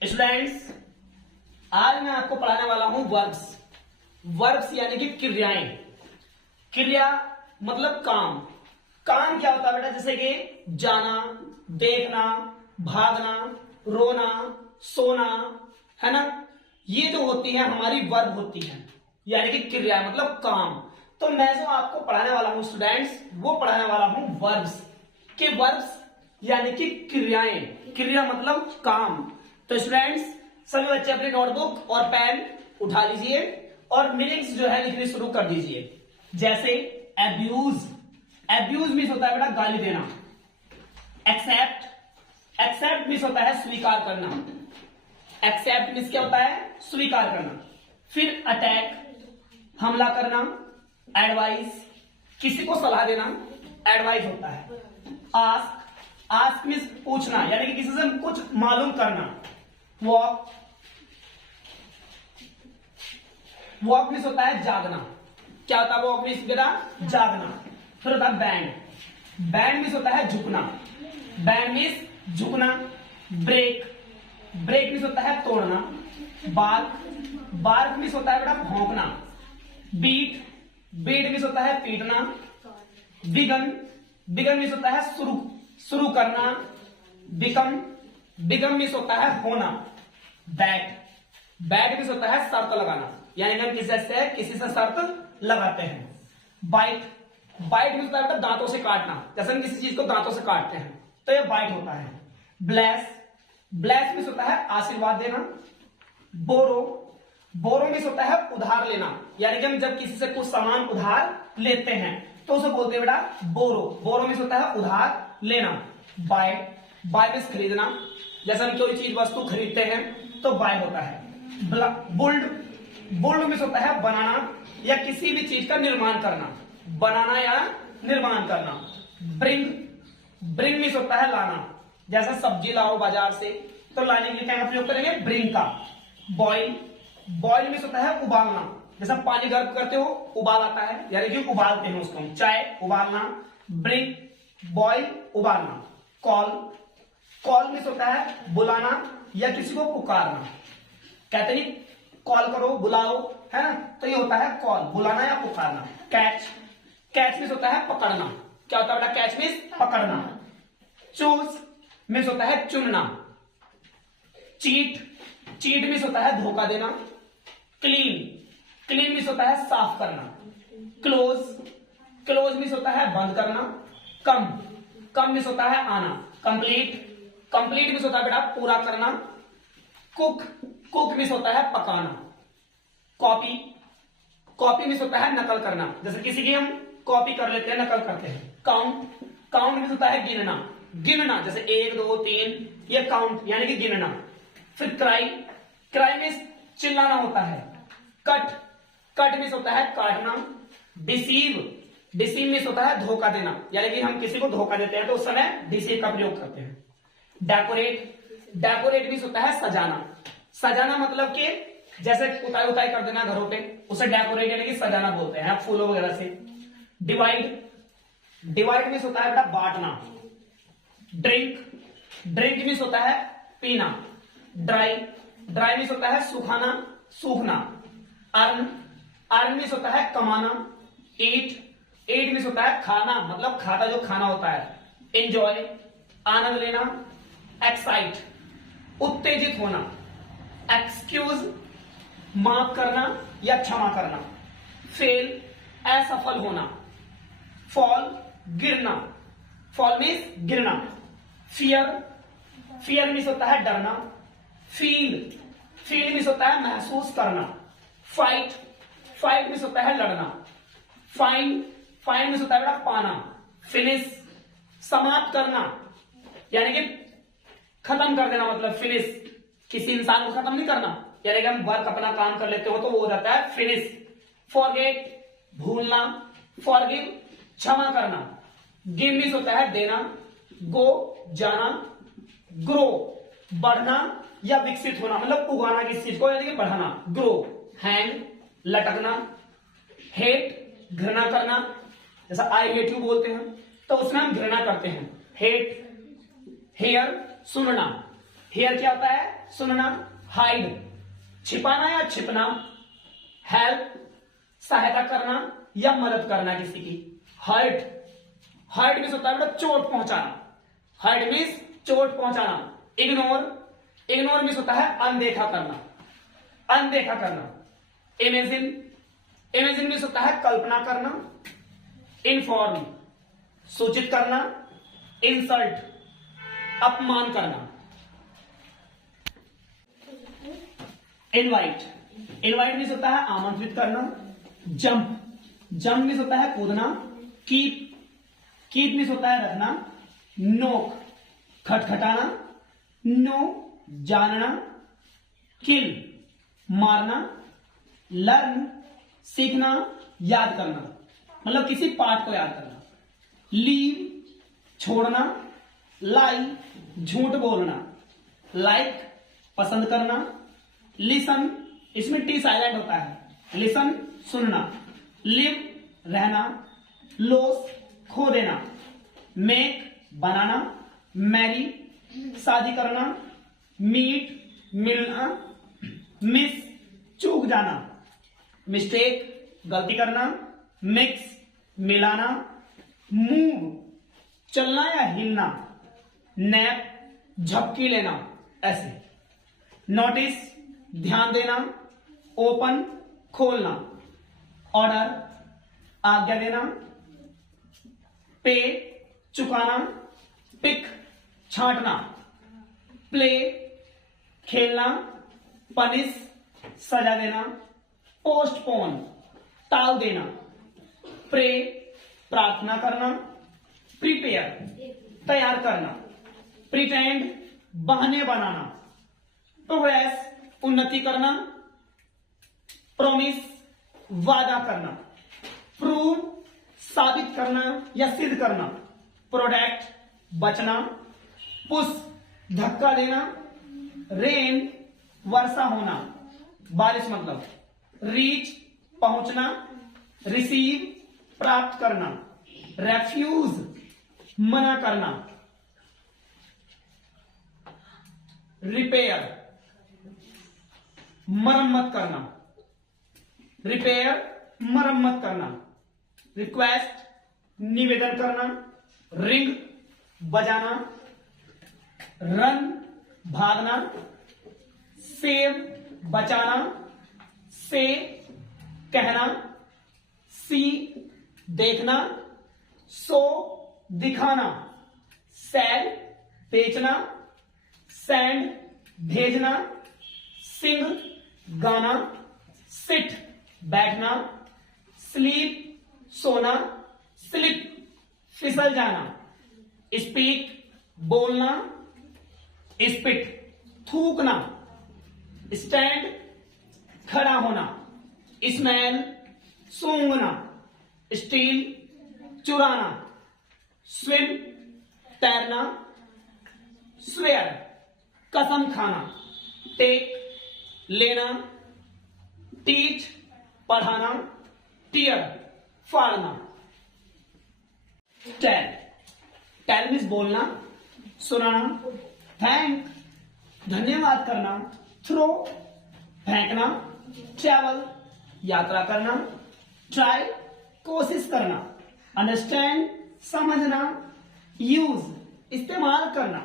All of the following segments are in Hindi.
स्टूडेंट्स, आज मैं आपको पढ़ाने वाला हूं वर्ब्स। वर्ब्स यानी कि क्रियाएं। क्रिया मतलब काम। काम क्या होता है बेटा? जैसे कि जाना, देखना, भागना, रोना, सोना, है ना। ये जो होती है हमारी वर्ब होती है, यानी कि क्रिया मतलब काम। तो मैं जो आपको पढ़ाने वाला हूं स्टूडेंट्स, वो पढ़ाने वाला हूं वर्ब्स के। वर्ब्स यानी कि क्रियाएं। क्रिया मतलब काम। तो स्टूडेंट्स, सभी बच्चे अपनी नोटबुक और पेन उठा लीजिए और मीनिंग्स जो है लिखनी शुरू कर दीजिए। जैसे एब्यूज। एब्यूज मीन्स होता है बेटा गाली देना। एक्सेप्ट। एक्सेप्ट मीन्स होता है स्वीकार करना। एक्सेप्ट मीन्स क्या होता है? स्वीकार करना। फिर अटैक, हमला करना। एडवाइस, किसी को सलाह देना, एडवाइस होता है। आस्क। आस्क मीन्स पूछना, यानी कि किसी से कुछ मालूम करना। वॉक। वॉक मीन्स होता है जागना। क्या होता है वॉक मीन्स बेटा? जागना। फिर होता है बैंड। बैंड मीन्स होता है झुकना। बैंड मीन्स झुकना। ब्रेक। ब्रेक मीन्स होता है तोड़ना। बार्क। बार्क मीन्स होता है बेटा भौंकना। बीट। बीट मीन्स होता है पीटना। बिगन। बिगन मीन्स होता है शुरू करना। बिकम। बिकम मीन्स होता है होना। बैट। बैट मीन्स होता है शर्त लगाना, यानी कि हम किसी से शर्त लगाते हैं। बाइट। बाइट मीन्स होता है दांतों से काटना, जैसे हम किसी चीज को दांतों से काटते हैं तो ये बाइट होता है। ब्लेस। ब्लेस मीन्स होता है आशीर्वाद देना। बोरो। बोरो मीन्स होता है उधार लेना, यानी कि हम जब किसी से कुछ सामान उधार लेते हैं तो उसे बोलते हैं बेटा बोरो। बोरो मीन्स होता है उधार लेना। बाय। बाय मीन्स खरीदना, जैसे हम कोई चीज वस्तु खरीदते हैं तो बाय होता है। बुल्ड। बुल्ड मीन्स होता है बनाना या किसी भी चीज का निर्माण करना। बनाना या निर्माण करना। ब्रिंग। ब्रिंग मीन्स होता है लाना, जैसे सब्जी लाओ बाजार से तो लाने के लिए क्या प्रयोग करेंगे? ब्रिंग का। बॉइल। बॉइल मीन्स होता है उबालना, जैसे पानी गर्म करते हो उबाल आता है, यानी कि उबालते हैं उसको। चाय उबालना। ब्रिंग, बॉइल, उबालना। कॉल। कॉल मीन्स होता है बुलाना या किसी को पुकारना। कहते नहीं कॉल करो बुलाओ, है ना, तो ये होता है कॉल, बुलाना या पुकारना। कैच। कैच मीन्स होता है पकड़ना। क्या होता है बेटा? कैच मीन्स पकड़ना। चूज मीन्स होता है चुनना। चीट। चीट मीन्स होता है धोखा देना। क्लीन। क्लीन मीन्स होता है साफ करना। क्लोज। क्लोज मीन्स होता है बंद करना। कम। कम मीन्स होता है आना। कंप्लीट। कंप्लीट मीन्स होता है बेटा पूरा करना। कुक। कुक मीन्स होता है पकाना। कॉपी। कॉपी मीन्स होता है नकल करना, जैसे किसी की हम कॉपी कर लेते हैं, नकल करते हैं। काउंट। काउंट मीन्स होता है गिनना। गिनना, जैसे 1 2 3, ये काउंट यानी कि गिनना। फिर क्राई। क्राई मीन्स चिल्लाना होता है। कट। कट मीन्स होता है काटना। डिसीव। डिसीव मीन्स होता है धोखा देना, यानी कि हम किसी को धोखा देते हैं तो उस समय डिसीव का प्रयोग करते हैं। डेकोरेट। डेकोरेट मीन्स होता है सजाना। सजाना मतलब कि जैसे उताई उताई कर देना घरों पे, उसे डेकोरेट यानी कि सजाना बोलते हैं, फूलों वगैरह से। डिवाइड। डिवाइड मीन्स होता है बेटा बांटना। ड्रिंक। ड्रिंक मीन्स होता है पीना। ड्राई। ड्राई मीन्स होता है सुखाना, सूखना। अर्न। अर्न मीन्स होता है कमाना। ईट। ईट मीन्स होता है खाना, मतलब खाता जो खाना होता है। एंजॉय, आनंद लेना। एक्साइट, उत्तेजित होना। एक्सक्यूज, माफ करना या क्षमा करना। फेल, असफल होना। फॉल, गिरना। फॉल मीन्स गिरना। फियर। फियर मीन्स होता है डरना। फील। फील मीन्स होता है महसूस करना। फाइट। फाइट मीन्स होता है लड़ना। फाइंड। फाइंड मीन्स होता है बेटा पाना। फिनिश, समाप्त करना, यानी कि खत्म कर देना, मतलब फिनिश। किसी इंसान को खत्म नहीं करना, यानी कि हम वर्क अपना काम कर लेते हो तो वो हो जाता है फिनिश। फॉरगेट, भूलना। फॉरगिव, क्षमा करना। गिव मीन्स होता है देना। गो, जाना। ग्रो, बढ़ना या विकसित होना, मतलब उगाना किसी चीज को, यानी कि बढ़ाना। ग्रो। हैंग, लटकना। हेट, घृणा करना, जैसा आई हेट यू बोलते हैं तो उसमें हम घृणा करते हैं। हेट। हेयर, सुनना। हेयर क्या होता है? सुनना। हाइड छिपाना या छिपना। हेल्प सहायता करना या मदद करना किसी की। हर्ट हर्ट मीन्स होता है बेटा चोट पहुंचाना। हर्ट मीन्स चोट पहुंचाना। इग्नोर इग्नोर मीन्स होता है अनदेखा करना। अनदेखा करना। इमेजिन इमेजिन मीन्स होता है कल्पना करना। इन्फॉर्म सूचित करना। इंसल्ट अपमान करना। इनवाइट इनवाइट मीन्स होता है आमंत्रित करना। जंप जंप मीन्स होता है कूदना। कीप कीप मीन्स होता है रखना। नोक खटखटाना। नो जानना। किल मारना। लर्न सीखना याद करना, मतलब किसी पाठ को याद करना। लीव छोड़ना। लाई झूठ बोलना। लाइक पसंद करना। लिसन इसमें टी साइलेंट होता है। लिसन सुनना। लिव रहना। लॉस खो देना। मेक बनाना। मैरी शादी करना। मीट मिलना। मिस चूक जाना। मिस्टेक गलती करना। मिक्स मिलाना। मूव चलना या हिलना। नैप झपकी लेना ऐसे। नोटिस ध्यान देना। ओपन खोलना। ऑर्डर आज्ञा देना। पे चुकाना। पिक छांटना। प्ले खेलना। पनिश सजा देना। पोस्टपोन टाल देना। प्रे प्रार्थना करना। प्रिपेयर तैयार करना। प्रिटेंड बहाने बनाना। प्रोग्रेस उन्नति करना। प्रॉमिस वादा करना। प्रूव साबित करना या सिद्ध करना। प्रोडक्ट बचना। पुश धक्का देना। रेन वर्षा होना बारिश मतलब। रीच पहुंचना। रिसीव प्राप्त करना। रेफ्यूज मना करना। रिपेयर मरम्मत करना। रिपेयर मरम्मत करना। रिक्वेस्ट निवेदन करना। रिंग बजाना। रन भागना। सेव बचाना। से कहना। सी देखना। सो दिखाना। सेल बेचना। सेंड भेजना। सिंग गाना। सिट बैठना। स्लीप सोना। स्लिप फिसल जाना। स्पीक बोलना। स्पिट थूकना। स्टैंड खड़ा होना। स्मेल सूंघना। स्टील चुराना। स्विम तैरना। स्वेयर कसम खाना। टेक लेना। टीच पढ़ाना। टीयर फाड़ना। टेल टेल मीन्स बोलना सुनाना। थैंक धन्यवाद करना। थ्रो फेंकना। ट्रैवल यात्रा करना। ट्राई कोशिश करना। अंडरस्टैंड समझना। यूज इस्तेमाल करना।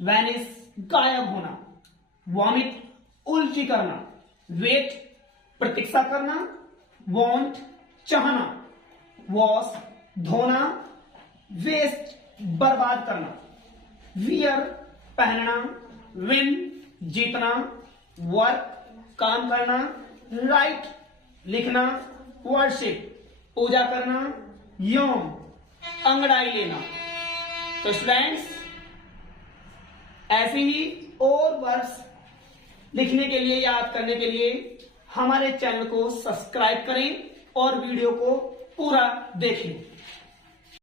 वैनिश गायब होना। वॉमिट उल्टी करना। वेट प्रतीक्षा करना। वांट चाहना। वॉश धोना। वेस्ट बर्बाद करना। वियर पहनना। विन जीतना। वर्क काम करना। राइट लिखना। वर्शिप पूजा करना। योम अंगड़ाई लेना। तो स्टूडेंट्स ऐसे ही और वर्ड्स लिखने के लिए याद करने के लिए हमारे चैनल को सब्सक्राइब करें और वीडियो को पूरा देखें।